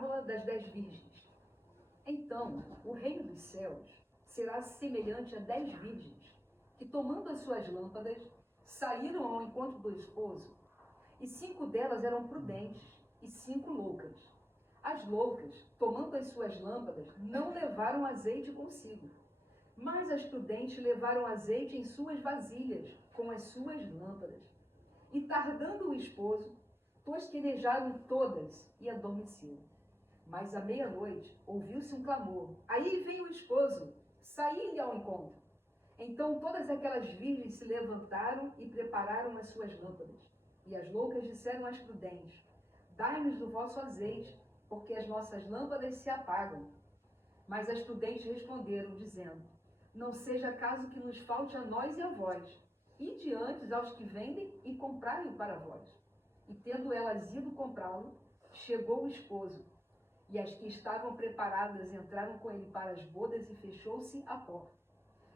parábola das 10 virgens. Então, o reino dos céus será semelhante a 10 virgens, que tomando as suas lâmpadas, saíram ao encontro do esposo, e 5 delas eram prudentes, e 5 loucas. As loucas, tomando as suas lâmpadas, não levaram azeite consigo, mas as prudentes levaram azeite em suas vasilhas, com as suas lâmpadas. E tardando o esposo, tosquenejaram todas e adormeceram. Mas à meia-noite ouviu-se um clamor. Aí vem o esposo, saí-lhe ao encontro. Então todas aquelas virgens se levantaram e prepararam as suas lâmpadas. E as loucas disseram às prudentes: dai-nos do vosso azeite, porque as nossas lâmpadas se apagam. Mas as prudentes responderam, dizendo: não seja caso que nos falte a nós e a vós. Ide antes aos que vendem e comprai-o para vós. E tendo elas ido comprá-lo, chegou o esposo. E as que estavam preparadas entraram com ele para as bodas e fechou-se a porta.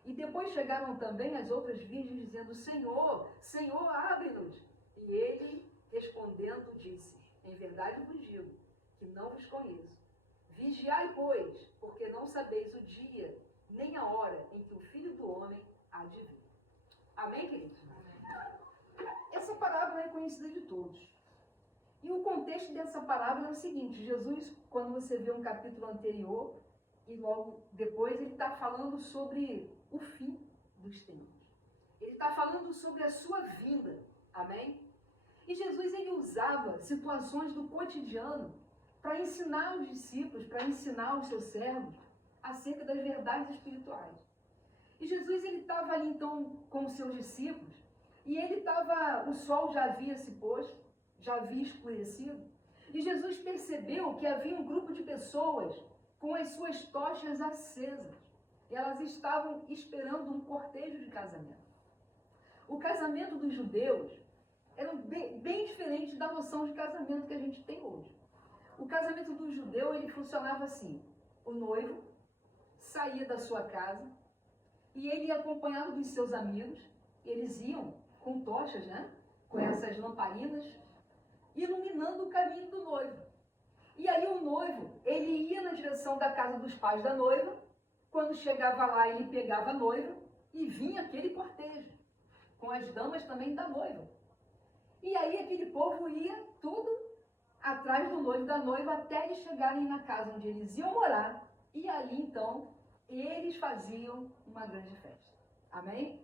E depois chegaram também as outras virgens, dizendo: Senhor, Senhor, abre-nos. E ele, respondendo, disse: em verdade vos digo, que não vos conheço. Vigiai, pois, porque não sabeis o dia, nem a hora em que o Filho do Homem há de vir. Amém, queridos? Amém. Essa parábola é conhecida de todos. E o contexto dessa parábola é o seguinte: Jesus, quando você vê um capítulo anterior, e logo depois ele está falando sobre o fim dos tempos. Ele está falando sobre a sua vinda. Amém? E Jesus, ele usava situações do cotidiano para ensinar os discípulos, para ensinar os seus servos acerca das verdades espirituais. E Jesus, ele estava ali então com os seus discípulos, e o sol já havia se posto, já havia escurecido, e Jesus percebeu que havia um grupo de pessoas com as suas tochas acesas. Elas estavam esperando um cortejo de casamento. O casamento dos judeus era bem diferente da noção de casamento que a gente tem hoje. O casamento do judeu, ele funcionava assim: o noivo saía da sua casa e ele ia acompanhado dos seus amigos. Eles iam com tochas, né? Com essas lamparinas, iluminando o caminho do noivo. E aí o noivo, ele ia na direção da casa dos pais da noiva. Quando chegava lá, ele pegava a noiva e vinha aquele cortejo, com as damas também da noiva. E aí aquele povo ia tudo atrás do noivo e da noiva até eles chegarem na casa onde eles iam morar. E ali então, eles faziam uma grande festa. Amém?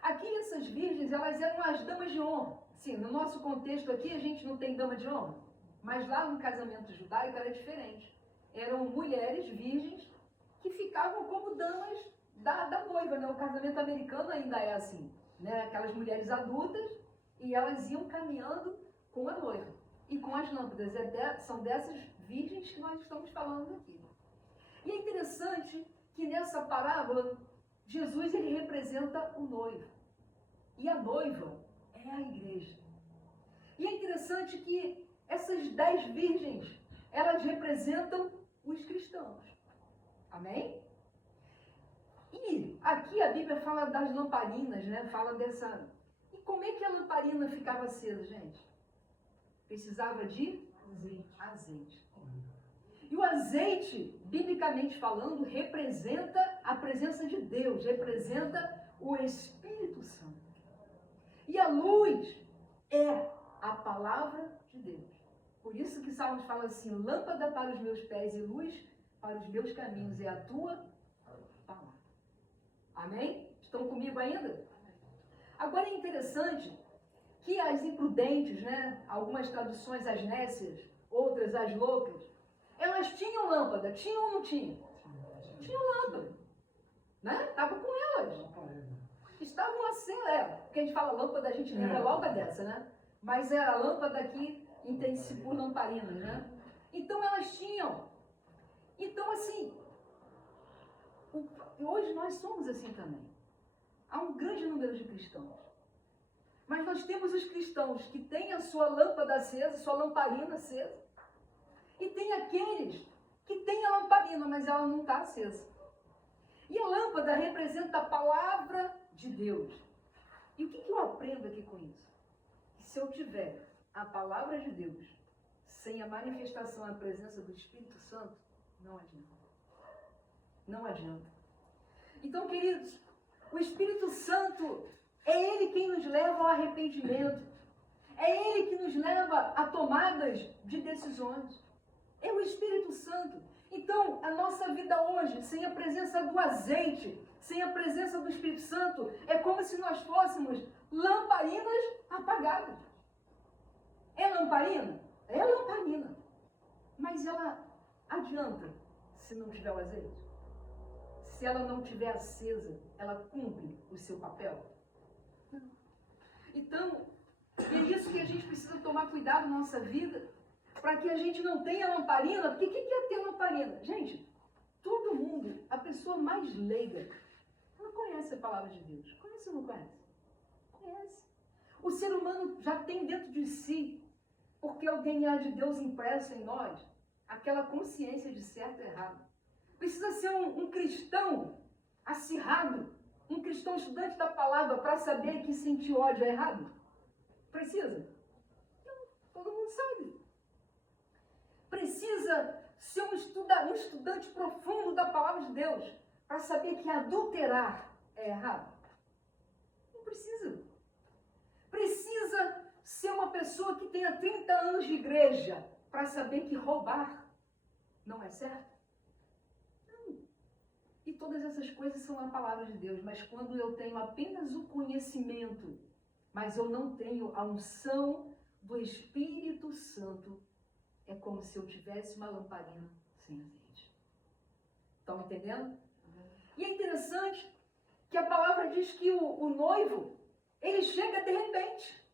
Aqui essas virgens, elas eram as damas de honra. Sim, no nosso contexto aqui a gente não tem dama de honra, mas lá no casamento judaico era diferente. Eram mulheres virgens que ficavam como damas da noiva, né? O casamento americano ainda é assim, né? Aquelas mulheres adultas, e elas iam caminhando com a noiva e com as lâmpadas. São dessas virgens que nós estamos falando aqui. E é interessante que nessa parábola, Jesus, ele representa o noivo. E a noiva é a igreja. E é interessante que essas 10 virgens, elas representam os cristãos. Amém? E aqui a Bíblia fala das lamparinas, né? Fala dessa... E como é que a lamparina ficava acesa, gente? Precisava de azeite. E o azeite, biblicamente falando, representa a presença de Deus, representa o Espírito Santo. E a luz é a palavra de Deus. Por isso que Salmos fala assim: lâmpada para os meus pés e luz para os meus caminhos é a tua palavra. Amém? Estão comigo ainda? Agora é interessante que as imprudentes, né, algumas traduções as nécias, outras as loucas, elas tinham lâmpada, tinham ou não tinham? Tinham lâmpada, né? Estava com elas. Estavam acesas, porque a gente fala lâmpada, a gente lembra logo dessa, né? Mas é a lâmpada aqui, entende-se por lamparinas, né? Então elas tinham. Então assim, hoje nós somos assim também. Há um grande número de cristãos. Mas nós temos os cristãos que têm a sua lâmpada acesa, sua lamparina acesa. E tem aqueles que têm a lamparina, mas ela não está acesa. E a lâmpada representa a palavra de Deus. E o que eu aprendo aqui com isso? Que se eu tiver a palavra de Deus sem a manifestação, a presença do Espírito Santo, não adianta. Não adianta. Então, queridos, o Espírito Santo é Ele quem nos leva ao arrependimento. É Ele que nos leva a tomadas de decisões. É o Espírito Santo. Então, a nossa vida hoje, sem a presença do azeite, sem a presença do Espírito Santo, é como se nós fôssemos lamparinas apagadas. É lamparina? É lamparina. Mas ela adianta se não tiver o azeite? Se ela não tiver acesa, ela cumpre o seu papel? Não. Então, é isso que a gente precisa tomar cuidado na nossa vida, para que a gente não tenha lamparina. Porque o que é ter lamparina? Gente, todo mundo, a pessoa mais leiga, ela conhece a palavra de Deus. Conhece ou não conhece? Conhece. O ser humano já tem dentro de si, porque é o DNA de Deus impresso em nós, aquela consciência de certo e errado. Precisa ser um cristão acirrado, um cristão estudante da palavra para saber que sentir ódio é errado? Precisa? Não, todo mundo sabe. Precisa ser um estudante profundo da palavra de Deus para saber que adulterar é errado? Não precisa. Precisa ser uma pessoa que tenha 30 anos de igreja para saber que roubar não é certo? Não. E todas essas coisas são a palavra de Deus, mas quando eu tenho apenas o conhecimento, mas eu não tenho a unção do Espírito Santo, é como se eu tivesse uma lamparina sem azeite. Estão entendendo? E é interessante que a palavra diz que o noivo, ele chega de repente.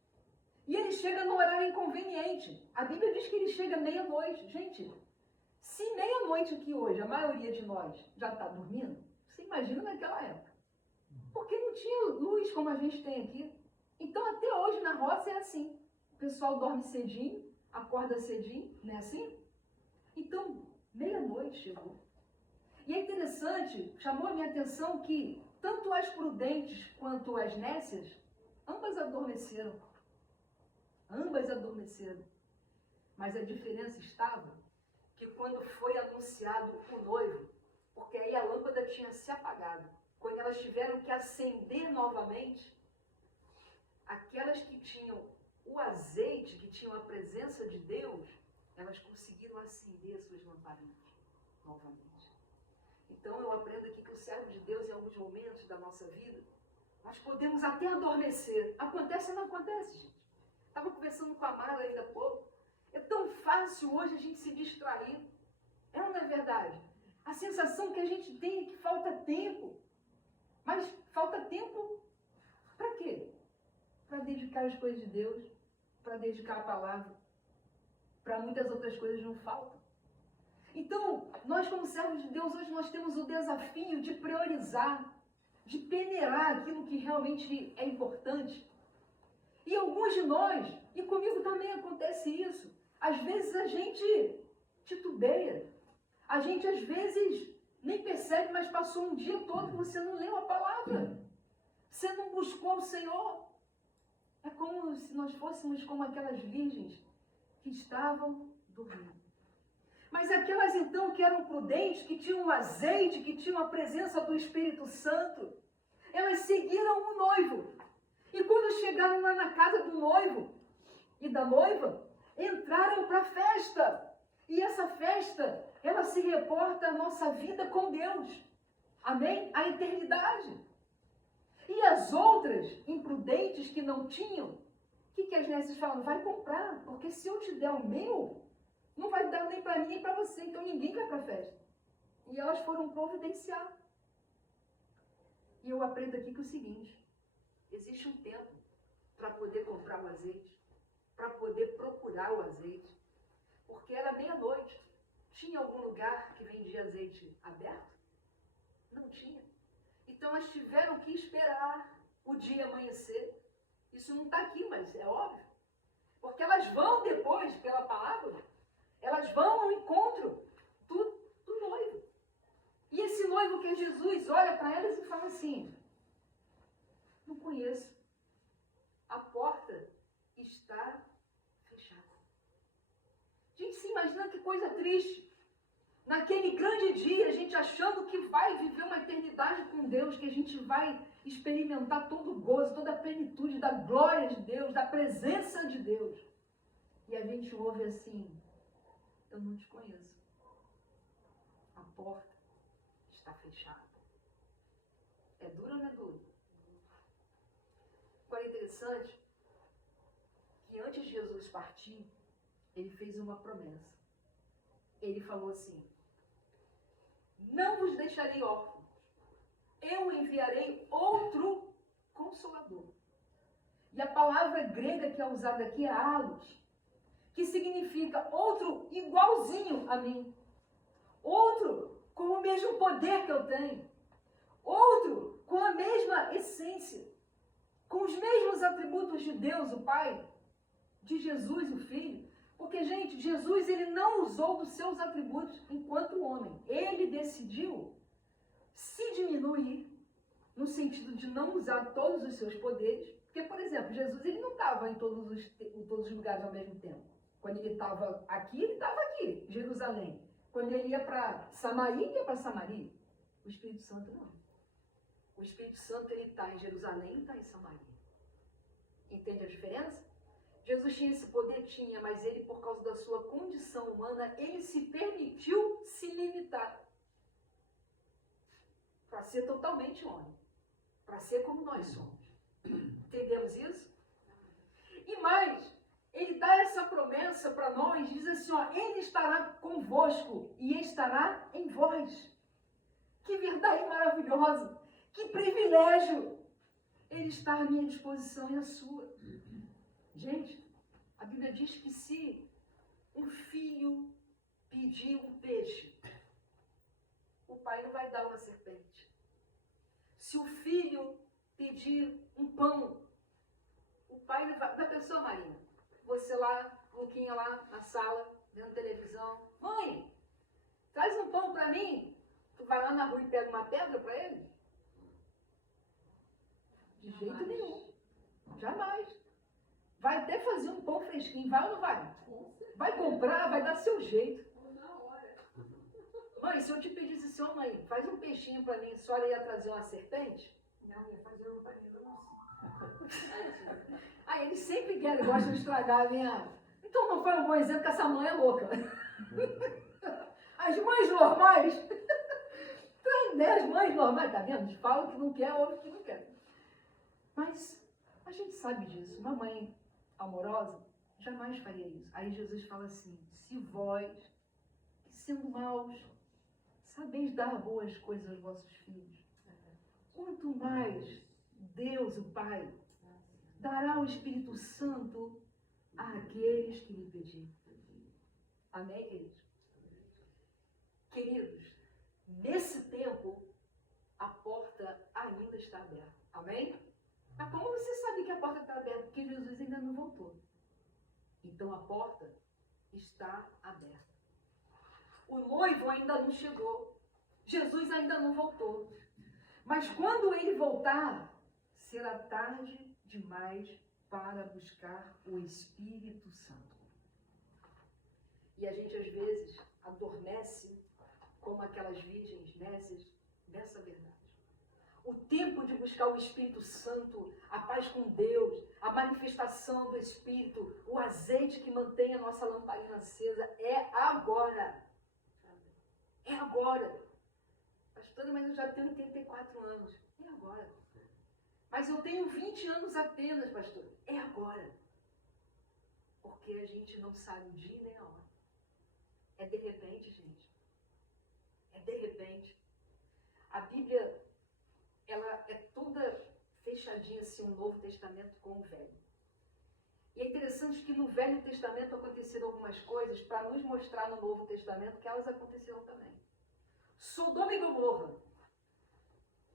E ele chega no horário inconveniente. A Bíblia diz que ele chega meia-noite. Gente, se meia-noite aqui hoje, a maioria de nós já está dormindo, você imagina naquela época. Porque não tinha luz como a gente tem aqui. Então, até hoje, na roça é assim. O pessoal dorme cedinho, acorda cedinho, não é assim? Então, meia-noite chegou. E é interessante, chamou a minha atenção que tanto as prudentes quanto as nécias, ambas adormeceram. Ambas adormeceram. Mas a diferença estava que quando foi anunciado o noivo, porque aí a lâmpada tinha se apagado, quando elas tiveram que acender novamente, aquelas que tinham o azeite, que tinham a presença de Deus, elas conseguiram acender suas lamparinas novamente. Então eu aprendo aqui que o servo de Deus, em alguns momentos da nossa vida, nós podemos até adormecer. Acontece ou não acontece, gente? Estava conversando com a Mara ainda há pouco. É tão fácil hoje a gente se distrair. É ou não é verdade? A sensação que a gente tem é que falta tempo. Mas falta tempo para quê? Para dedicar as coisas de Deus, para dedicar a palavra. Para muitas outras coisas não faltam. Então, nós como servos de Deus, hoje nós temos o desafio de priorizar, de peneirar aquilo que realmente é importante. E alguns de nós, e comigo também acontece isso, às vezes a gente titubeia, a gente às vezes nem percebe, mas passou um dia todo que você não leu a palavra, você não buscou o Senhor. É como se nós fôssemos como aquelas virgens que estavam dormindo. Mas aquelas então que eram prudentes, que tinham o azeite, que tinham a presença do Espírito Santo, elas seguiram o noivo. E quando chegaram lá na casa do noivo e da noiva, entraram para a festa. E essa festa, ela se reporta à nossa vida com Deus. Amém? A eternidade. E as outras, imprudentes, que não tinham, o que as nécias falam? Vai comprar, porque se eu te der o meu, não vai dar nem para mim nem para você, então ninguém vai para a festa. E elas foram providenciar. E eu aprendo aqui que é o seguinte, existe um tempo para poder comprar o azeite, para poder procurar o azeite, porque era meia-noite. Tinha algum lugar que vendia azeite aberto? Não tinha. Então elas tiveram que esperar o dia amanhecer. Isso não está aqui, mas é óbvio. Porque elas vão depois, pela palavra, elas vão ao encontro do noivo. E esse noivo que é Jesus olha para elas e fala assim, não conheço. A porta está fechada. Gente, imagina que coisa triste. Naquele grande dia, a gente achando que vai viver uma eternidade com Deus, que a gente vai experimentar todo o gozo, toda a plenitude da glória de Deus, da presença de Deus. E a gente ouve assim, eu não te conheço. A porta está fechada. É duro ou não é duro? Agora é interessante que antes de Jesus partir, ele fez uma promessa. Ele falou assim, não vos deixarei órfãos, eu enviarei outro Consolador. E a palavra grega que é usada aqui é allos, que significa outro igualzinho a mim, outro com o mesmo poder que eu tenho, outro com a mesma essência, com os mesmos atributos de Deus, o Pai, de Jesus, o Filho. Porque, gente, Jesus ele não usou dos seus atributos enquanto homem. Ele decidiu se diminuir, no sentido de não usar todos os seus poderes. Porque, por exemplo, Jesus ele não estava em todos os lugares ao mesmo tempo. Quando ele estava aqui, ele estava aqui, Jerusalém. Quando ele ia para Samaria, ele ia para Samaria. O Espírito Santo não. O Espírito Santo ele está em Jerusalém e está em Samaria. Entende a diferença? Jesus tinha esse poder? Tinha, mas ele, por causa da sua condição humana, ele se permitiu se limitar. Para ser totalmente homem. Para ser como nós somos. Entendemos isso? E mais, ele dá essa promessa para nós, diz assim, ó, ele estará convosco e estará em vós. Que verdade maravilhosa! Que privilégio! Ele está à minha disposição e à sua. Gente, a Bíblia diz que se um filho pedir um peixe, o pai não vai dar uma serpente. Se o filho pedir um pão, o pai não vai... Já pensou, Marina? Você lá, Luquinha lá na sala, vendo televisão. Mãe, traz um pão para mim. Tu vai lá na rua e pega uma pedra para ele? De jeito nenhum. Jamais. Vai até fazer um pão fresquinho, vai ou não vai? Vai comprar, vai dar seu jeito. Mãe, se eu te pedisse assim, ó, mãe, faz um peixinho pra mim, a senhora ia trazer uma serpente? Não, ia fazer uma panela, não sei. Aí eles sempre querem, gostam de estragar a minha... Então não foi um bom exemplo que essa mãe é louca. As mães normais, as mães normais, tá vendo? Falam que não quer, ouve que não quer. Mas a gente sabe disso, uma mãe amorosa jamais faria isso. Aí Jesus fala assim, se vós, sendo maus, sabeis dar boas coisas aos vossos filhos, quanto mais Deus, o Pai, dará o Espírito Santo àqueles que lhe pedirem. Amém, queridos? Queridos, nesse tempo, a porta ainda está aberta. Amém? Mas como você sabe que a porta está aberta? Porque Jesus ainda não voltou. Então a porta está aberta. O noivo ainda não chegou. Jesus ainda não voltou. Mas quando ele voltar, será tarde demais para buscar o Espírito Santo. E a gente às vezes adormece como aquelas virgens nécias dessa verdade. O tempo de buscar o Espírito Santo, a paz com Deus, a manifestação do Espírito, o azeite que mantém a nossa lamparina acesa, é agora. É agora. Pastora, mas eu já tenho 84 anos. É agora. Mas eu tenho 20 anos apenas, pastor. É agora. Porque a gente não sabe o dia nem a hora. É de repente, gente. É de repente. A Bíblia, ela é toda fechadinha assim, o Novo Testamento com o Velho. E é interessante que no Velho Testamento aconteceram algumas coisas para nos mostrar no Novo Testamento que elas aconteceram também. Sodoma e Gomorra.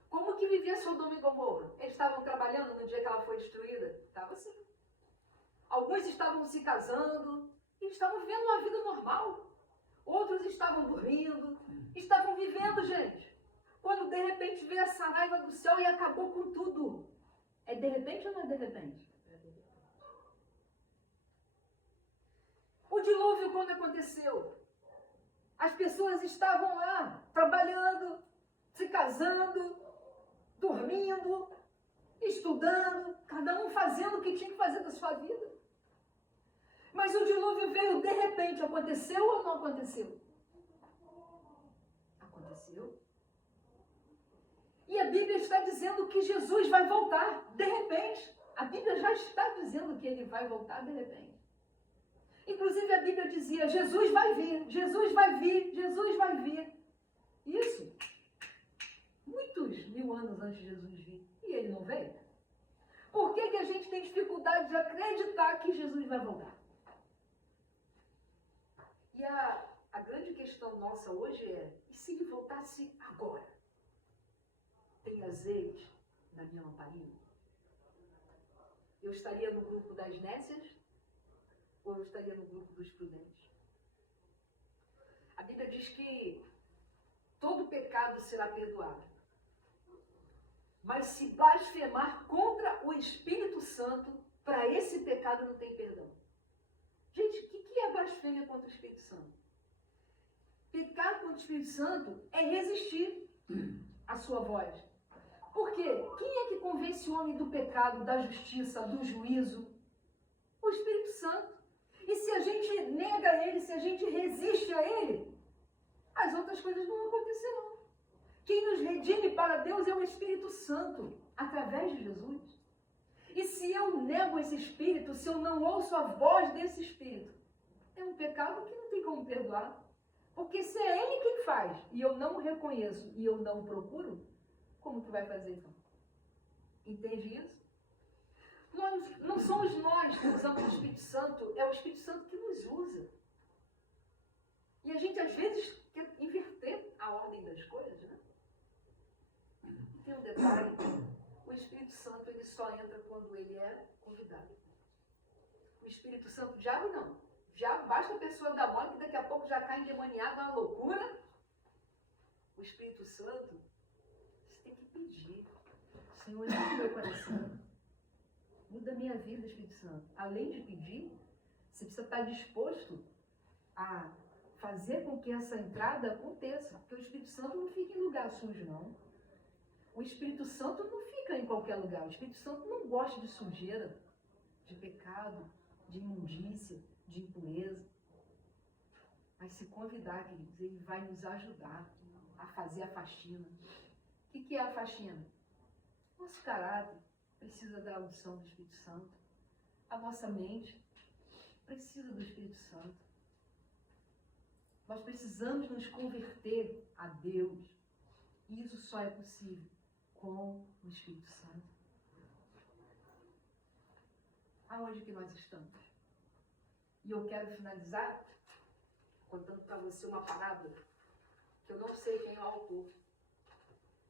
Como que vivia Sodoma e Gomorra? Eles estavam trabalhando no dia que ela foi destruída? Estava assim. Alguns estavam se casando, e estavam vivendo uma vida normal. Outros estavam dormindo, estavam vivendo, gente. Quando de repente veio essa raiva do céu e acabou com tudo. É de repente ou não é de repente? O dilúvio dilúvio, quando aconteceu, as pessoas estavam lá, trabalhando, se casando, dormindo, estudando, cada um fazendo o que tinha que fazer da sua vida. Mas o dilúvio veio de repente, aconteceu ou não aconteceu? Aconteceu. E a Bíblia está dizendo que Jesus vai voltar, de repente. A Bíblia já está dizendo que ele vai voltar de repente. Inclusive a Bíblia dizia, Jesus vai vir, Jesus vai vir, Jesus vai vir. Isso, muitos mil anos antes de Jesus vir. E ele não veio. Por que a gente tem dificuldade de acreditar que Jesus vai voltar? E a grande questão nossa hoje é, e se ele voltasse agora? Tem azeite na minha lamparina? Eu estaria no grupo das nécias ou eu estaria no grupo dos prudentes? A Bíblia diz que todo pecado será perdoado. Mas se blasfemar contra o Espírito Santo, para esse pecado não tem perdão. Gente, o que é blasfêmia contra o Espírito Santo? Pecar contra o Espírito Santo é resistir à sua voz. Por quê? Quem é que convence o homem do pecado, da justiça, do juízo? O Espírito Santo. E se a gente nega ele, se a gente resiste a ele, as outras coisas não acontecerão. Quem nos redime para Deus é o Espírito Santo, através de Jesus. E se eu nego esse Espírito, se eu não ouço a voz desse Espírito, é um pecado que não tem como perdoar. Porque se é ele quem faz, e eu não o reconheço, e eu não o procuro, como que vai fazer então? Entende isso? Não somos nós que usamos o Espírito Santo, é o Espírito Santo que nos usa. E a gente às vezes quer inverter a ordem das coisas, né? Tem um detalhe, o Espírito Santo ele só entra quando ele é convidado. O Espírito Santo, o diabo não. O diabo basta a pessoa dar mole que daqui a pouco já cai endemoniado, uma loucura. O Espírito Santo, você tem que pedir. Senhor, muda meu coração. Muda a minha vida, Espírito Santo. Além de pedir, você precisa estar disposto a fazer com que essa entrada aconteça. Porque o Espírito Santo não fica em lugar sujo, não. O Espírito Santo não fica em qualquer lugar. O Espírito Santo não gosta de sujeira, de pecado, de imundícia, de impureza. Mas se convidar, queridos, ele vai nos ajudar a fazer a faxina. O que é a faxina? Nosso caráter precisa da unção do Espírito Santo. A nossa mente precisa do Espírito Santo. Nós precisamos nos converter a Deus. E isso só é possível com o Espírito Santo. Aonde que nós estamos? E eu quero finalizar contando para você uma parábola que eu não sei quem é o autor,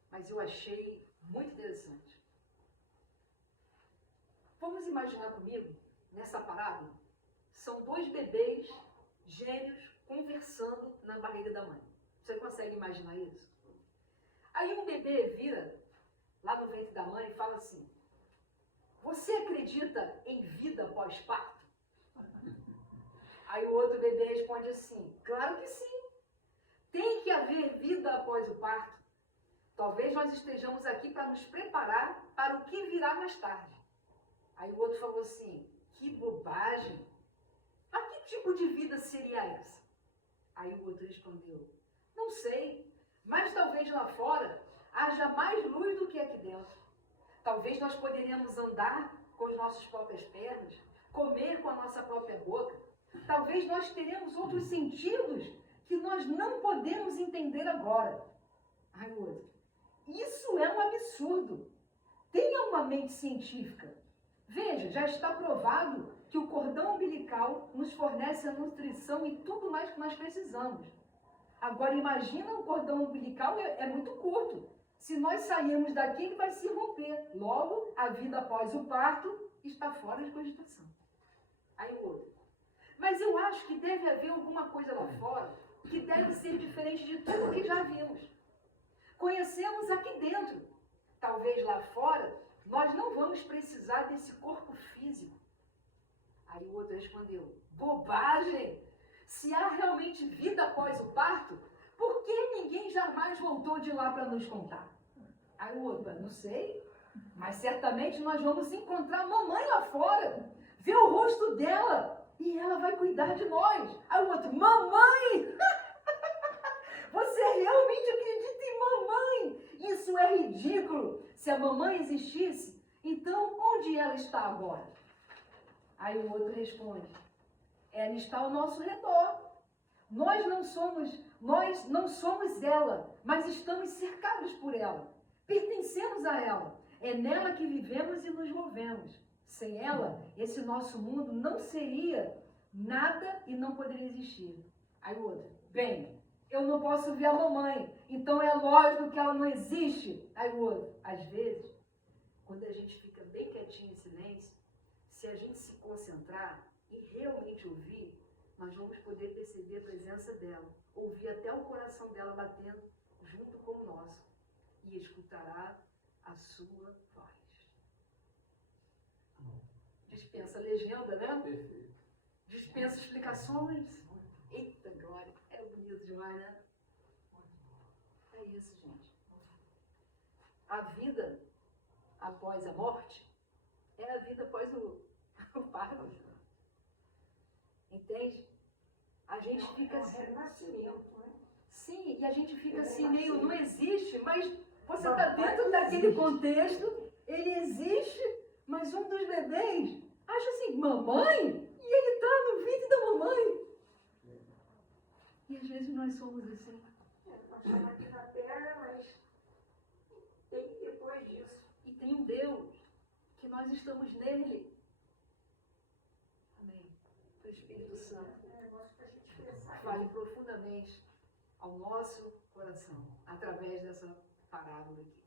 mas eu achei muito interessante. Vamos imaginar comigo, nessa parábola, são dois bebês gêmeos conversando na barriga da mãe. Você consegue imaginar isso? Aí um bebê vira lá no ventre da mãe e fala assim, você acredita em vida pós-parto? Aí o outro bebê responde assim, claro que sim. Tem que haver vida após o parto. Talvez nós estejamos aqui para nos preparar para o que virá mais tarde. Aí o outro falou assim, que bobagem. Mas que tipo de vida seria essa? Aí o outro respondeu, não sei, mas talvez lá fora haja mais luz do que aqui dentro. Talvez nós poderíamos andar com as nossas próprias pernas, comer com a nossa própria boca. Talvez nós teremos outros sentidos que nós não podemos entender agora. Ai, o outro, isso é um absurdo. Tenha uma mente científica. Veja, já está provado que o cordão umbilical nos fornece a nutrição e tudo mais que nós precisamos. Agora, imagina o cordão umbilical é muito curto. Se nós sairmos daqui, ele vai se romper. Logo, a vida após o parto está fora de cogitação. Aí o outro. Mas eu acho que deve haver alguma coisa lá fora que deve ser diferente de tudo que já vimos. Conhecemos aqui dentro. Talvez lá fora nós não vamos precisar desse corpo físico. Aí o outro respondeu, bobagem! realmente vida após o parto, por que ninguém jamais voltou de lá para nos contar? Aí o outro, não sei, mas certamente nós vamos encontrar a mamãe lá fora, ver o rosto dela e ela vai cuidar de nós. Aí o outro, mamãe! Você realmente acredita em mamãe? Isso é ridículo. Se a mamãe existisse, então onde ela está agora? Aí o outro responde, ela está ao nosso redor. Nós não somos ela, mas estamos cercados por ela. Pertencemos a ela. É nela que vivemos e nos movemos. Sem ela, esse nosso mundo não seria nada e não poderia existir. Aí o outro, bem, eu não posso ver a mamãe, então é lógico que ela não existe. Aí o outro, às vezes, quando a gente fica bem quietinho em silêncio, se a gente se concentrar e realmente ouvir, nós vamos poder perceber a presença dela, ouvir até o coração dela batendo junto com o nosso e escutará a sua voz. Dispensa legenda, né? Perfeito. Dispensa explicações. Eita glória, é bonito demais, né? É isso, gente. A vida após a morte é a vida após o parto. Entende? A gente fica assim. Renascimento, né? Sim, e a gente fica assim meio, não existe, mas você está dentro daquele contexto, ele existe, mas um dos bebês acha assim, mamãe? E ele está no ventre da mamãe. E às vezes nós somos assim. Nós estamos aqui na Terra, mas tem depois disso. E tem um Deus que nós estamos nele. Amém. O Espírito Santo É um negócio para a gente pensar. fale profundamente ao nosso coração, através dessa parábola aqui.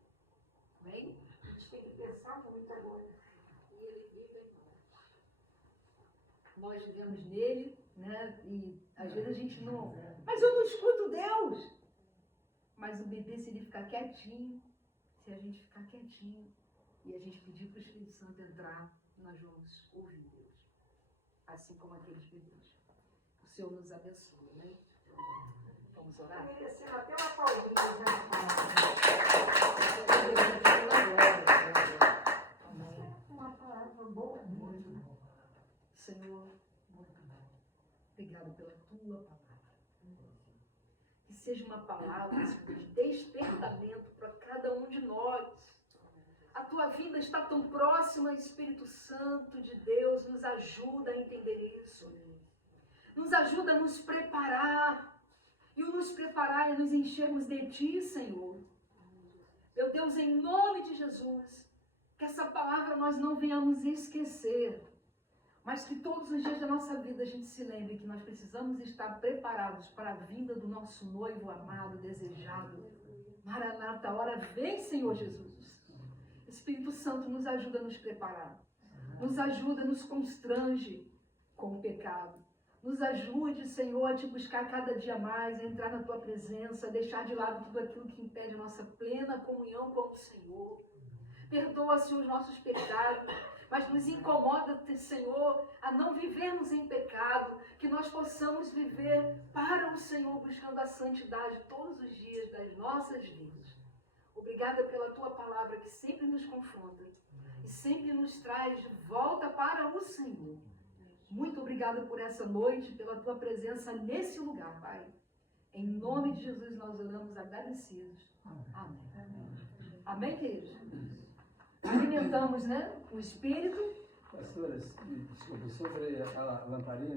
Amém? A gente tem que pensar muito agora. E ele vive em nós. Nós vivemos nele, né? E às vezes a gente não. Mas eu não escuto Deus! Mas o bebê, se ele ficar quietinho, se a gente ficar quietinho e a gente pedir para o Espírito Santo entrar, nós vamos ouvir Deus. Assim como aqueles bebês. O Senhor nos abençoe, né? Vamos orar? Merecendo até uma palminha, né? Amém. Uma palavra boa. Muito bom. Senhor, obrigado pela tua palavra. Que seja uma palavra, Senhor, de despertamento para cada um de nós. A tua vida está tão próxima, Espírito Santo de Deus, nos ajuda a entender isso. Nos ajuda a nos preparar. E o nos preparar é nos enchermos de Ti, Senhor. Meu Deus, em nome de Jesus, que essa palavra nós não venhamos esquecer, mas que todos os dias da nossa vida a gente se lembre que nós precisamos estar preparados para a vinda do nosso noivo amado, desejado. Maranata, a hora vem, Senhor Jesus. Espírito Santo nos ajuda a nos preparar. Nos ajuda, nos constrange com o pecado. Nos ajude, Senhor, a te buscar cada dia mais, a entrar na Tua presença, a deixar de lado tudo aquilo que impede a nossa plena comunhão com o Senhor. Perdoa, Senhor, os nossos pecados, mas nos incomoda, Senhor, a não vivermos em pecado, que nós possamos viver para o Senhor, buscando a santidade todos os dias das nossas vidas. Obrigada pela Tua palavra que sempre nos confronta e sempre nos traz de volta para o Senhor. Muito obrigada por essa noite, pela Tua presença nesse lugar, Pai. Em nome de Jesus nós oramos agradecidos. Amém. Amém, queridos? Alimentamos, né, o Espírito. Pastora, desculpa, sobre a lamparina.